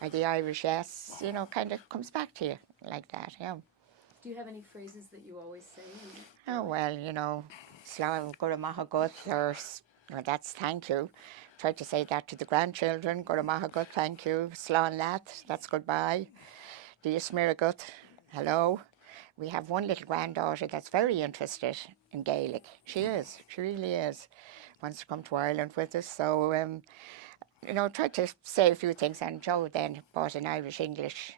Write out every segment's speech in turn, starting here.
or the Irish yes, kind of comes back to you like that, yeah. Do you have any phrases that you always say? Oh, well, Slán go maha gut, or that's thank you. Try to say that to the grandchildren. Go maha gut, thank you. Slán lat, that's goodbye. Do you smear a gut? Hello. We have one little granddaughter that's very interested in Gaelic. She really is. Wants to come to Ireland with us. So, try to say a few things. And Joe then bought an Irish-English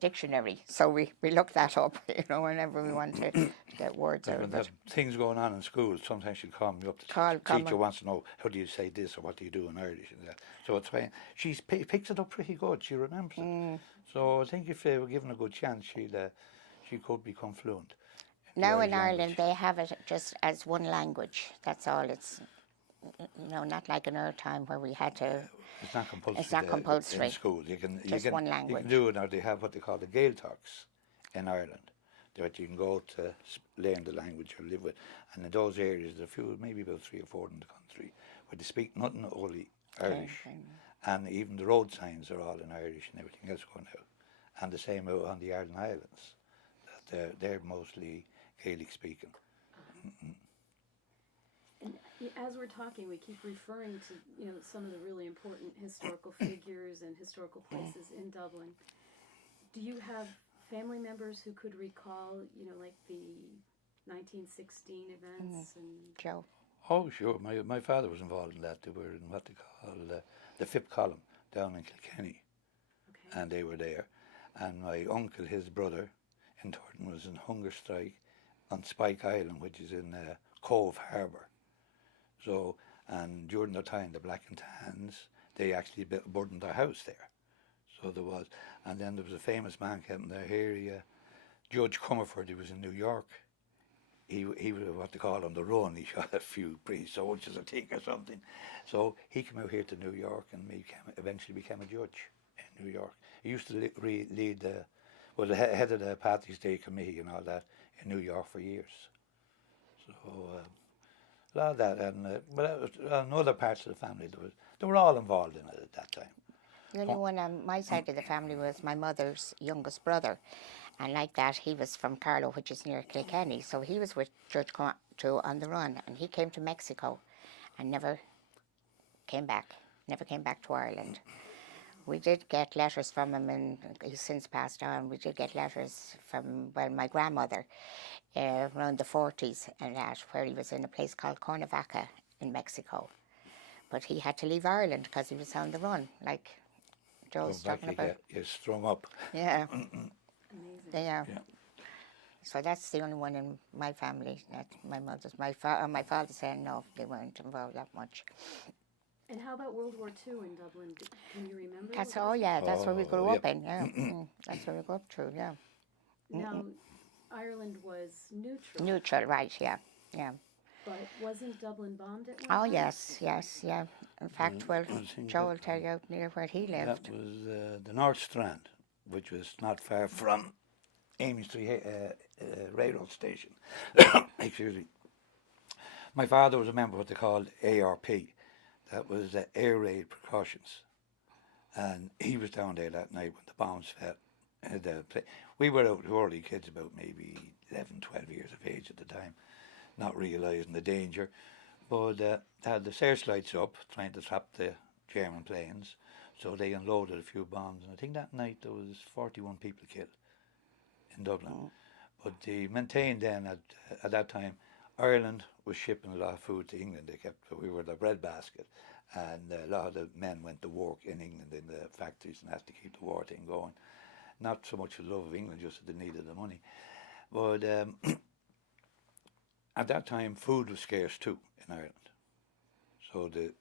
dictionary. So we look that up, whenever we want to get words out When of there's it. things going on in school, sometimes she'll call me up. The teacher wants to know, how do you say this, or what do you do in Irish? And that. So it's fine. She picks it up pretty good. She remembers it. So I think if they were given a good chance, she could become fluent. Now in Ireland, they have it just as one language. That's all. It's, not like in our time where we had to. It's not compulsory. It's not compulsory. In schools, just one language. You can do it now. They have what they call the Gael talks in Ireland, that you can go to learn the language or live with. And in those areas, there are few, maybe about 3 or 4 in the country, where they speak nothing only Irish, and even the road signs are all in Irish and everything else going out. And the same out on the Ireland Islands, that they're mostly Gaelic speaking. And as we're talking, we keep referring to some of the really important historical figures and historical places in Dublin. Do you have family members who could recall, like the 1916 events? And Joe. Oh, sure. My father was involved in that. They were in what they call the fifth column down in Kilkenny, and they were there. And my uncle, his brother, in Turton, was in hunger strike on Spike Island, which is in Cove Harbour. So, and during the time, the Black and Tans, they actually burned their house there. So there was, and then there was a famous man came there here, Judge Comerford. He was in New York. He was what they call on the run. He shot a few pre-soldiers, I think, or something. So he came out here to New York and eventually became a judge in New York. He used to lead the head of the Party's Day Committee and all that in New York for years. So a lot of that, and but in other parts of the family, they were all involved in it at that time. The only one on my side of the family was my mother's youngest brother. And like that, he was from Carlow, which is near Kilkenny. So he was with Judge Comerford on the run. And he came to Mexico and never came back to Ireland. We did get letters from him, and he's since passed on. We did get letters from, my grandmother around the 40s and that, where he was in a place called Cuernavaca in Mexico. But he had to leave Ireland because he was on the run, like Joe's talking about. You're strung up. Yeah. amazing. Yeah. So that's the only one in my family that my mother's. My father said no, they weren't involved that much. And how about World War II in Dublin? Can you remember? That's that's where we grew up in. Yeah, that's where we grew up through. Yeah. Now, Ireland was neutral. Neutral, right? Yeah. But wasn't Dublin bombed at one Oh time? yes. Yeah. In fact, well, Joe will tell you out near where he lived. That was the North Strand, which was not far from Amy Street Railroad Station. Excuse me. My father was a member of what they called ARP. That was Air Raid Precautions. And he was down there that night when the bombs fell. We were out early kids, about maybe 11, 12 years of age at the time, not realising the danger. But had the searchlights up, trying to trap the German planes. So they unloaded a few bombs. And I think that night there was 41 people killed in Dublin. Oh. But they maintained then at that time, Ireland was shipping a lot of food to England. We were the breadbasket, and a lot of the men went to work in England in the factories and had to keep the war thing going. Not so much for the love of England, just that they needed the money. But at that time, food was scarce too in Ireland. So the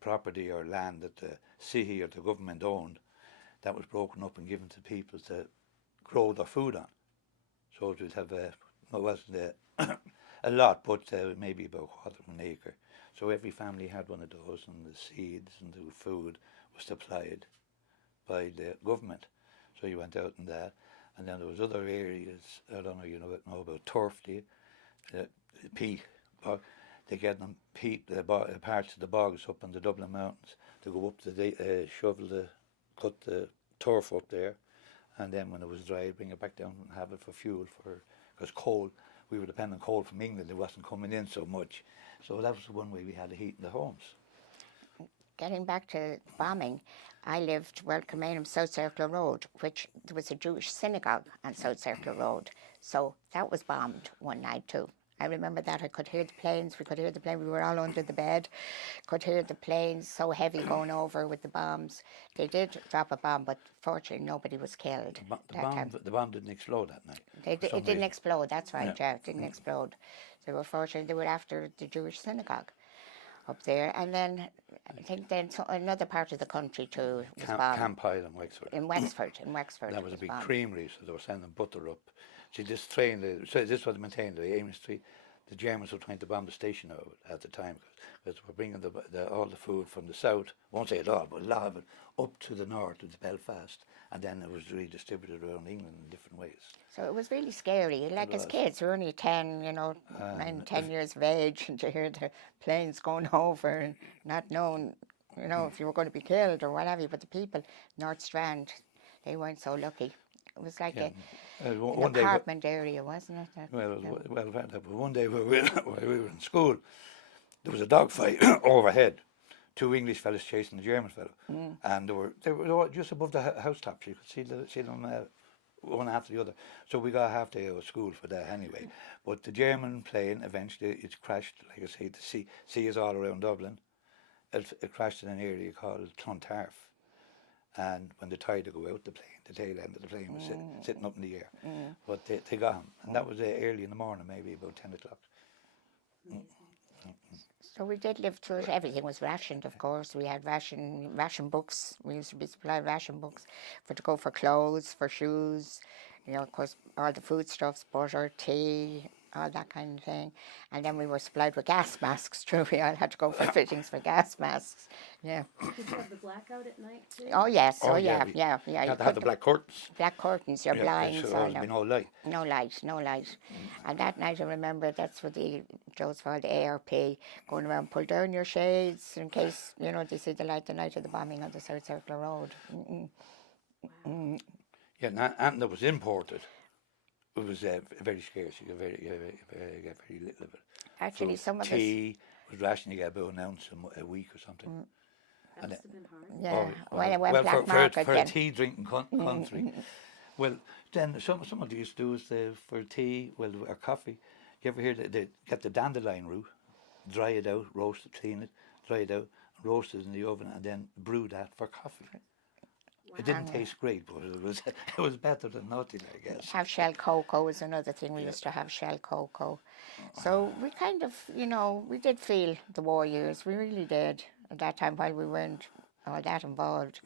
property or land that the city or the government owned, that was broken up and given to people to grow their food on. So it would have it wasn't a lot, but maybe about a quarter of an acre. So every family had one of those, and the seeds and the food was supplied by the government. So you went out in that, and then there was other areas. I don't know, you know about turf, do you? Peat. They get them peat, parts of the bogs up in the Dublin mountains to go up to shovel the cut the turf up there, and then when it was dry, bring it back down and have it for fuel because coal. We were depending on coal from England. It wasn't coming in so much, so that was one way we had to heat in the homes. Getting back to bombing, I lived, well, Kilmainham, South Circular Road, which there was a Jewish synagogue on South Circular Road. So that was bombed one night too. I remember that. I could hear the planes. We could hear the plane. We were all under the bed. Could hear the planes so heavy going over with the bombs. They did drop a bomb, but fortunately nobody was killed that time. The bomb didn't explode that night. It didn't explode. That's right. Yeah, it didn't explode. They were fortunate. They were after the Jewish synagogue up there, and then I think then another part of the country too was bombed. Camp Hyde in Wexford. In Wexford. That was a big bombed. creamery, so they were sending Butler up. See, this train, so this was maintained the Amy Street. The Germans were trying to bomb the station out at the time because we're bringing all the food from the south, won't say it all, but a lot of it, up to the north, to Belfast, and then it was redistributed around England in different ways. So it was really scary. Like as kids, we were only 10, 9, 10 years of age, and to hear the planes going over and not knowing, if you were going to be killed or whatever. But the people, North Strand, they weren't so lucky. It was like an apartment area, wasn't it? One day when we were in school, there was a dogfight overhead. Two English fellas chasing the German fellow, and they were just above the housetops. You could see them one after the other. So we got a half day out of school for that anyway. But the German plane eventually it crashed. Like I say, the sea is all around Dublin. It crashed in an area called Clontarf, and when the tide would go out, the tail end of the plane was sitting up in the air. But they got him, and that was early in the morning, maybe about 10 o'clock. So we did live through it. Everything was rationed, of course. We had ration books. We used to be supplied ration books to go for clothes, for shoes. Of course, all the foodstuffs, butter, tea, all that kind of thing. And then we were supplied with gas masks, too. We all had to go for fittings for gas masks. Yeah. Did you have the blackout at night, too? Oh, yes. Oh, yeah. You had to have the black curtains. Black curtains, your blinds. So there would be no light. No light. And that night, I remember, that's what Joe's called the ARP, going around, pull down your shades in case, they see the light the night of the bombing on the South Circular Road. Yeah, and that was imported. It was very scarce. You get very little of it. Actually, some of tea was ration. You get about an ounce a week or something. That must have been hard. Yeah, when it went black market for a tea drinking country. Well, then some of these do is for tea, or coffee. You ever hear they get the dandelion root, dry it out, roast it, clean it, dry it out, roast it in the oven, and then brew that for coffee. Wow. It didn't taste great, but it was better than nothing, I guess. Have shell cocoa is another thing. We used to have shell cocoa. So we kind of, we did feel the war years. We really did at that time while we weren't all that involved.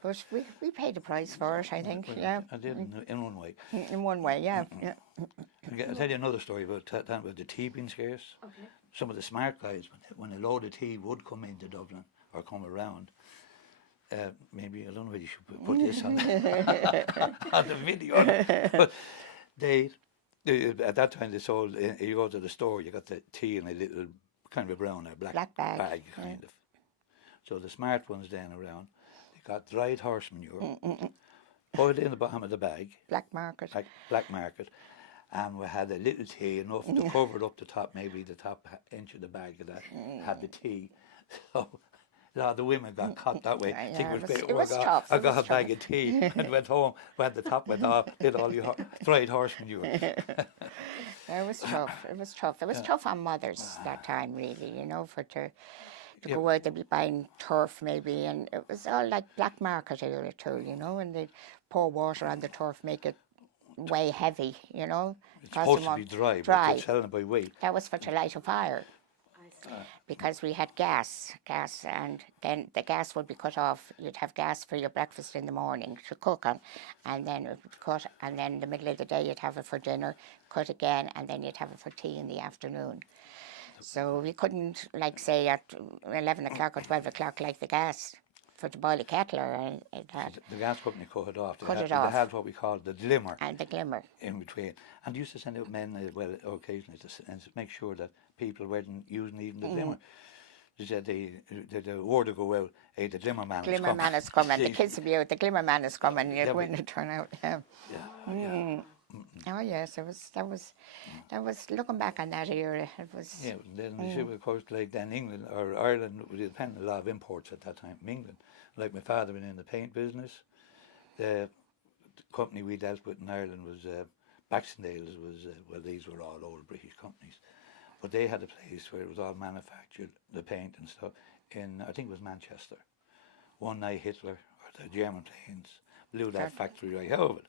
But we paid the price for it, I think. I did in one way. In one way, yeah. I'll tell you another story about the tea being scarce. Okay. Some of the smart guys, when a load of tea would come into Dublin or come around, maybe, I don't know if you should put this on, on the video, but they at that time they sold, you go to the store, you got the tea in a little kind of a brown or black bag kind of. So the smart ones then around, they got dried horse manure, put it in the bottom of the bag. Black market. And we had a little tea, enough to cover up the top, maybe the top inch of the bag of that, had the tea. So a lot of the women got caught that way. It was tough. I got a bag of tea and went home, when the top went off, did all your dried horse manure. It was tough. It was tough on mothers that time, really, to go out, they'd be buying turf maybe, and it was all like black market area too, and they'd pour water on the turf, make it weigh heavy, It's supposed to be dry, but they're selling it by weight. That was for to light a fire. Because we had gas, and then the gas would be cut off. You'd have gas for your breakfast in the morning to cook on, and then it would cut, and then in the middle of the day you'd have it for dinner, cut again, and then you'd have it for tea in the afternoon. So we couldn't, like, say, at 11 o'clock or 12 o'clock, like the gas for to boil a kettle or it had. The gas company cut it off. They had what we called the glimmer. And the glimmer. In between. And used to send out men, occasionally, to make sure that people weren't using even the glimmer. They said the word to go out, hey, the Glimmer Man is Glimmer coming. Man is coming. The See, kids will be out. The Glimmer Man is coming. You're Yeah, going to turn out. Yeah. yeah. Oh yes, that was looking back on that era. It was. Yeah, then you see, of course, like then England or Ireland, we depended a lot of imports at that time from England. Like my father was in the paint business. The company we dealt with in Ireland was Baxendale's. Well, these were all old British companies, but they had a place where it was all manufactured, the paint and stuff. In I think it was Manchester. One night Hitler or the German planes blew that factory right out of it.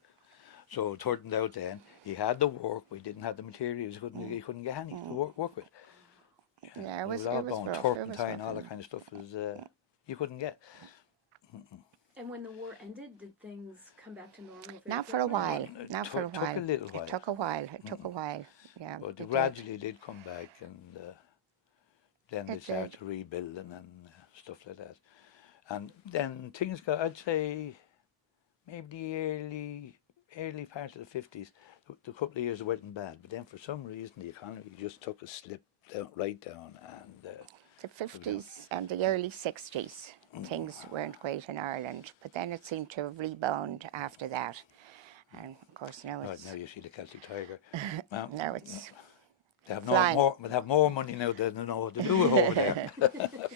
So it turned out then he had the work, but he didn't have the materials. He couldn't get any to work with. Yeah, it was all it was going rough. It turpentine, was all rough. that kind of stuff was you couldn't get. And when the war ended, did things come back to normal? very Not for a quickly? while. Not for a Took while. a little while. It took a while. It took a while. Yeah. But it they did. gradually did come back, and then they It started did. to rebuilding and stuff like that. And then things got, I'd say, maybe the early part of the 50s, the couple of years weren't bad. But then for some reason, the economy just took a slip down, right down, and The 50s and the early 60s, things weren't great in Ireland, but then it seemed to rebound after that. And of course now right it's now you see the Celtic Tiger. Well, now it's they have flying. they have more money now than they know what to do with over there.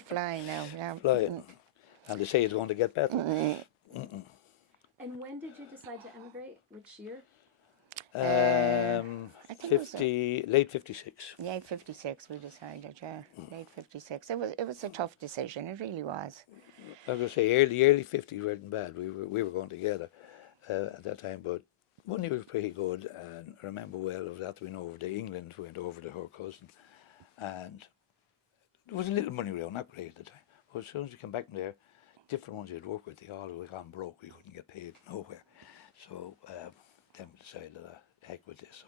flying now. Yeah. Flying. And they say it's going to get better. And when did you decide to emigrate? Which year? I think it was 50, late 56. Yeah, 56 we decided, yeah. Late 56. It was a tough decision, it really was. I was going to say early 50s weren't bad. We were going together at that time, but money was pretty good. And I remember well of that we went over to England. We went over to her cousin, and there was a little money around, not great at the time. But as soon as we came back from there, different ones you'd work with, they all were gone broke. We couldn't get paid nowhere. So then we decided, heck with this. So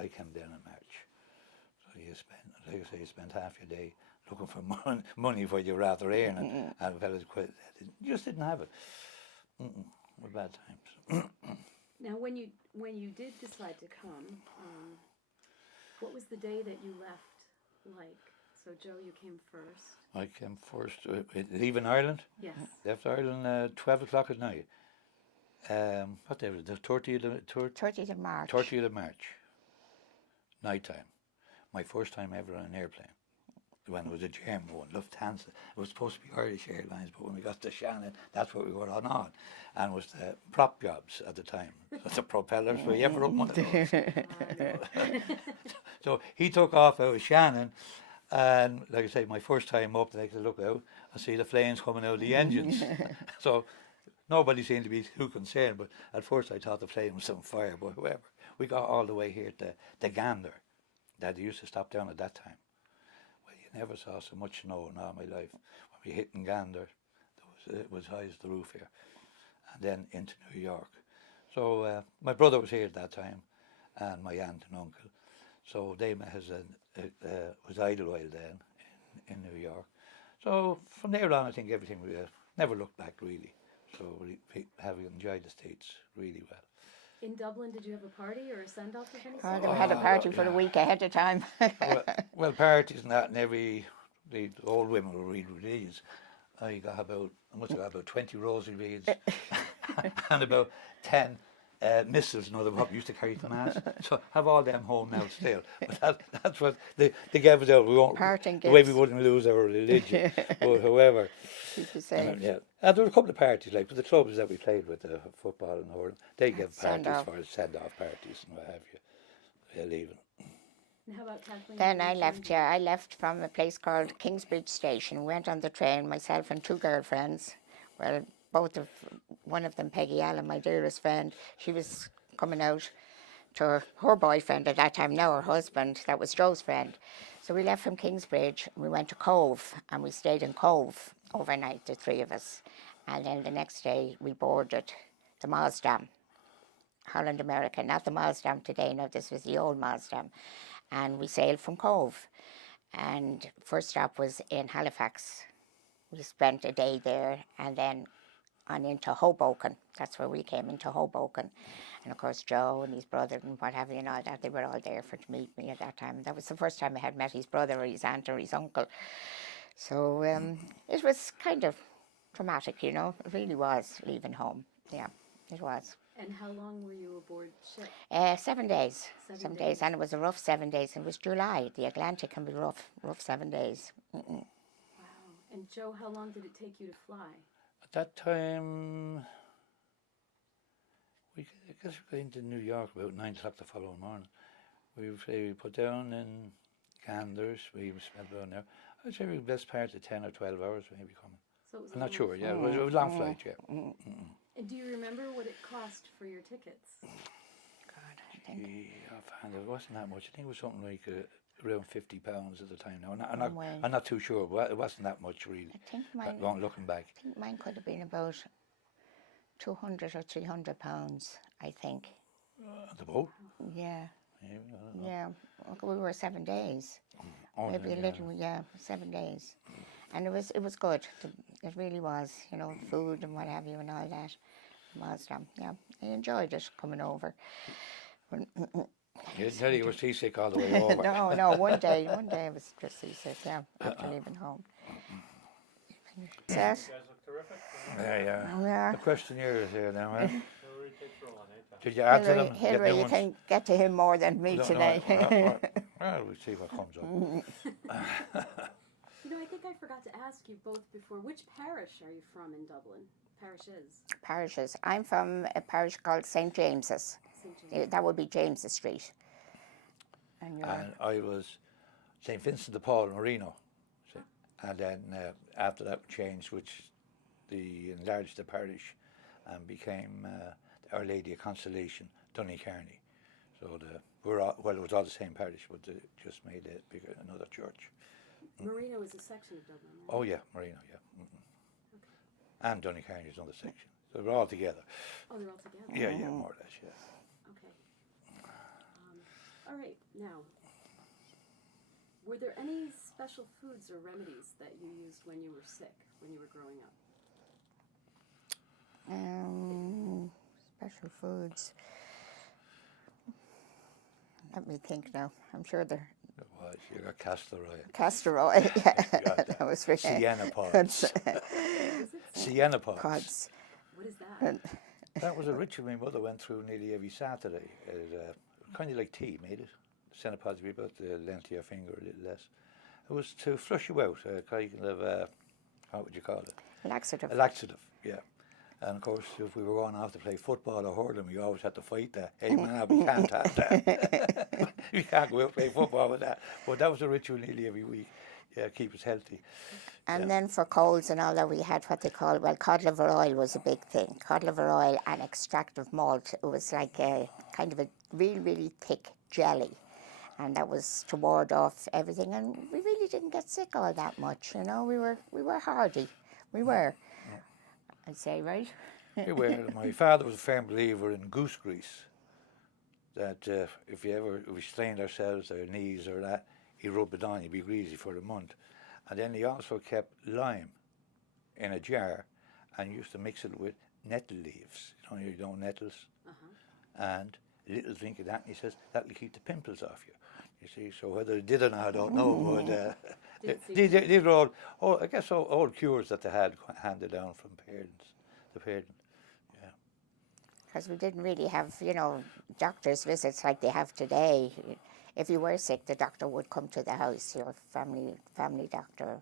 I came down in March. So you spent, like I say, you spent half your day looking for money for your rather earning, and fellas quit. You just didn't have it. Were bad times. Now, when you did decide to come, what was the day that you left like? So, Joe, you came first. I came first, leaving Ireland. Yes. Left Ireland 12 o'clock at night. What day was it? The 30th of 30th of March. 30th of March. Night time. My first time ever on an airplane. When it was a German one, Lufthansa. It was supposed to be Irish Airlines, but when we got to Shannon, that's what we were on. And it was the prop jobs at the time. The propellers, were you ever up one of those? So he took off out of Shannon, and like I say, my first time up, I could look out, I see the flames coming out of the engines. So nobody seemed to be too concerned, but at first I thought the plane was on fire, but whoever. We got all the way here to the Gander, that they used to stop down at that time. Well, you never saw so much snow in all my life. When we hit in Gander, it was high as the roof here, and then into New York. So my brother was here at that time, and my aunt and uncle. So they met as was Idlewild then in New York. So from there on, I think everything we never looked back really. So we have enjoyed the States really well. In Dublin, did you have a party or a send-off of any Oh, sort? they had a party for the week ahead of time. well, parties and that, and the old women were really religious. I must have got about 20 rosary beads and about 10 missals, another what we used to carry to mass. So have all them home now still. But that's what they gave us out. We won't Parting the way we gifts. wouldn't lose our religion. But however, Keep you safe. yeah. And there were a couple of parties, like with the clubs that we played with, football and hurling, they give parties Send-off. for send-off parties and what have you. Yeah, leaving. And how about Kathleen? Then When I you left, joined? yeah. I left from a place called Kingsbridge Station. Went on the train, myself and two girlfriends. Well, one of them, Peggy Allen, my dearest friend, she was coming out to her boyfriend at that time, now her husband, that was Joe's friend. So we left from Kingsbridge, and we went to Cove, and we stayed in Cove overnight, the three of us. And then the next day we boarded the Maasdam, Holland America, not the Maasdam today, no, this was the old Maasdam. And we sailed from Cove. And first stop was in Halifax. We spent a day there, and then on into Hoboken. That's where we came, into Hoboken. And of course Joe and his brother and what have you and all that, they were all there to meet me at that time. That was the first time I had met his brother or his aunt or his uncle. So it was kind of traumatic, you know. It really was leaving home. Yeah, it was. And how long were you aboard ship? 7 days. 7 7 days. days, and it was a rough 7 days. It was July. The Atlantic can be rough 7 days. Wow. And Joe, how long did it take you to fly? At that time, I guess we got into New York about 9 o'clock the following morning. We put down in Ganders. We spent around there. I'd say we were best part of 10 or 12 hours maybe coming. So it was I'm a not long sure. Yeah, flight. it was a long flight. Yeah. And do you remember what it cost for your tickets? God, I think. Offhand, it wasn't that much. I think it was something like around £50 at the time. Now, Way. I'm not too sure, but it wasn't that much really. I think mine. Looking back. I think mine could have been about 200 or 300 pounds. I think. The boat. Yeah. Yeah, I don't know. Yeah. We were 7 days. Oh, Maybe a yeah. little. Yeah, 7 days. And it was good. It really was. You know, food and what have you and all that. It was. Yeah. I enjoyed it coming over. You didn't tell you were seasick all the way over. No. One day I was just seasick. Yeah, after leaving home. Set. You guys look terrific. Yeah. Yeah. The questionnaire is here now, eh? Hillary takes rolling, eh? Did you add to them? Get Hillary, new you ones? can get to him more than me No, today. well, we'll see what comes up. You know, I think I forgot to ask you both before, which parish are you from in Dublin? Parishes. Parishes. I'm from a parish called St. James's. St. James. That would be James's Street. And you're And I was St. Vincent de Paul, Marino. And then after that changed, which they enlarged the parish and became Our Lady of Consolation, Donecarney. So it was all the same parish, but they just made it bigger, another church. Marino is a section of Dublin, right? Oh yeah, Marino, yeah. And Donecarney is another section. So they're all together. Oh, they're all together? Yeah, more or less, yeah. Okay. All right, now, were there any special foods or remedies that you used when you were sick, when you were growing up? Special foods. Let me think now. I'm sure they're It was. You got castor oil. castor oil. Yeah, got that. that was really Sienna pods. Is it? Sienna pods. What pods. is that? That was a ritual my mother went through nearly every Saturday. It, kind of like tea, made it. Sienna pods would be about the length of your finger, a little less. It was to flush you out, kind of, what would you call it? Laxative. A laxative, yeah. And of course, if we were going off to play football or hurling, we always had to fight that. Hey man, we can't have that. We can't go out and play football with that. But that was a ritual nearly every week. Yeah, keep us healthy. And then for colds and all that, we had what they call, cod liver oil was a big thing. Cod liver oil and extract of malt. It was like a kind of a really, really thick jelly. And that was to ward off everything. And we really didn't get sick all that much, you know. We were hardy. We were. I'd say, right? We were. My father was a firm believer in goose grease. That if we strained ourselves, our knees or that, he rubbed it on, he'd be greasy for a month. And then he also kept lime in a jar and used to mix it with nettle leaves. You know nettles? And a little drink of that, and he says, that'll keep the pimples off you. You see, so whether it did or not, I don't know, but these are all, I guess, all cures that they had handed down from parents to parents. Yeah. Because we didn't really have, you know, doctor's visits like they have today. If you were sick, the doctor would come to the house, your family doctor.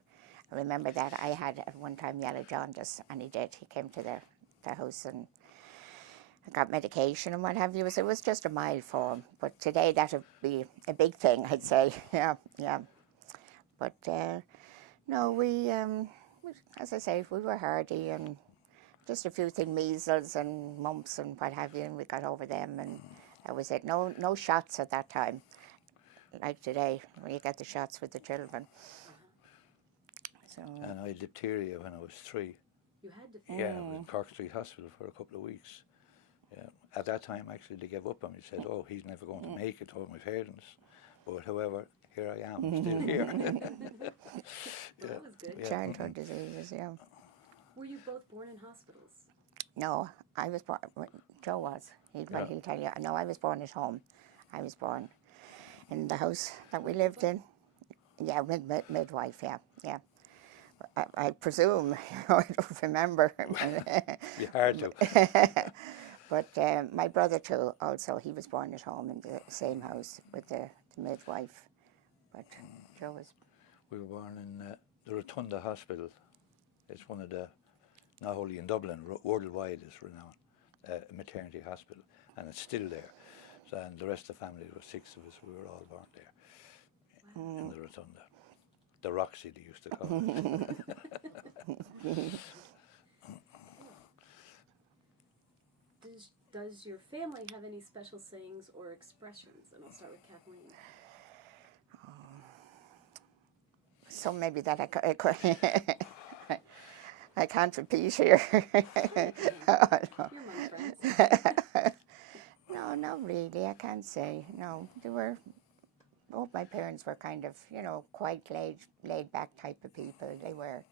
I remember that I had at one time yellow jaundice, and he did. He came to the house and got medication and what have you. So it was just a mild form. But today that would be a big thing, I'd say. Yeah. But no, we, as I say, we were hardy, and just a few things, measles and mumps and what have you, and we got over them, and that was it. No shots at that time, like today, when you get the shots with the children. So, And I had diphtheria when I was 3. You had to. Yeah, I was in Cork Street Hospital for a couple of weeks. Yeah. At that time, actually, they gave up on me. They said, "Oh, he's never going to make it," told my parents. But however, here I am, still here. That was good. Yeah. childhood diseases, yeah. Were you both born in hospitals? No, I was born. Joe was. He'll tell you. No, I was born at home. I was born in the house that we lived in. Yeah, midwife. Yeah. I presume, I don't remember. Be hard to. But my brother too, also, he was born at home in the same house with the midwife. But Joe was... We were born in the Rotunda Hospital. It's one of the, not only in Dublin, worldwide is renowned, maternity hospital, and it's still there. So, and the rest of the family, there were 6 of us, we were all born there in the Rotunda. The Roxy, they used to call it. Does your family have any special sayings or expressions? And I'll start with Kathleen. So maybe that I can't repeat here. Oh, no. You're my friends. No, not really. I can't say. No, they were. Both my parents were kind of, quite laid back type of people. They were.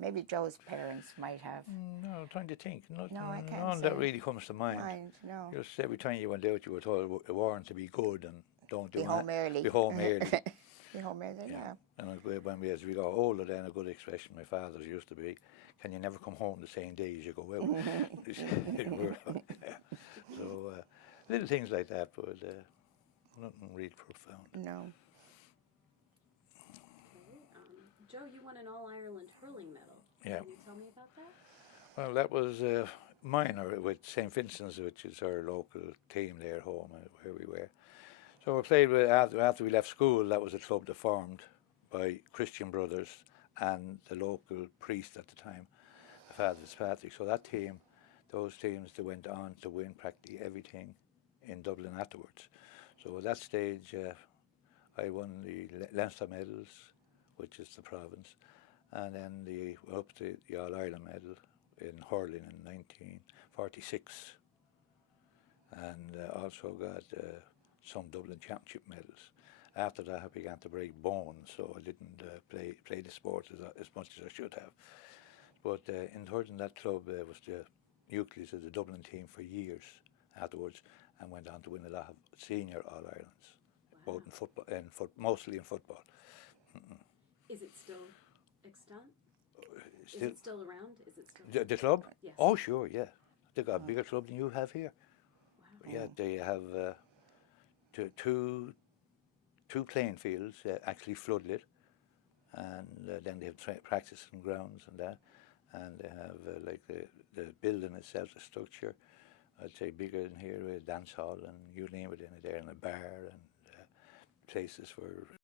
Maybe Joe's parents might have. No, I'm trying to think. No, I can't None say. that really comes to mind. No. Just every time you went out, you were told a warrant to be good and don't do Be home early. Be home early. Be home early, yeah. And as we got older, then a good expression my father's used to be, "Can you never come home the same day as you go out?" So little things like that, but nothing really profound. No. Okay. Joe, you won an All-Ireland hurling medal. Yeah. Can you tell me about that? Well, that was minor with St. Vincent's, which is our local team there at home, where we were. So we played with, after we left school, that was a club that formed by Christian brothers and the local priest at the time, Father Fitzpatrick. So that team, those teams, they went on to win practically everything in Dublin afterwards. So at that stage, I won the Leinster medals, which is the province, and then up to the All-Ireland medal in hurling in 1946, and also got some Dublin Championship medals. After that, I began to break bones, so I didn't play the sport as much as I should have. But in hurling, that club was the nucleus of the Dublin team for years afterwards, and went on to win a lot of senior All-Irelands, both in football and mostly in football. Is it still extant? Is Still, it still around? Is it still? the club? Yes. Oh, sure, yeah. They got a bigger club than you have here. Wow. Yeah, they have two playing fields, actually floodlit, and then they have practicing grounds and that, and they have like the building itself, the structure, I'd say bigger than here, a dance hall and you name it in it there, and a bar and places for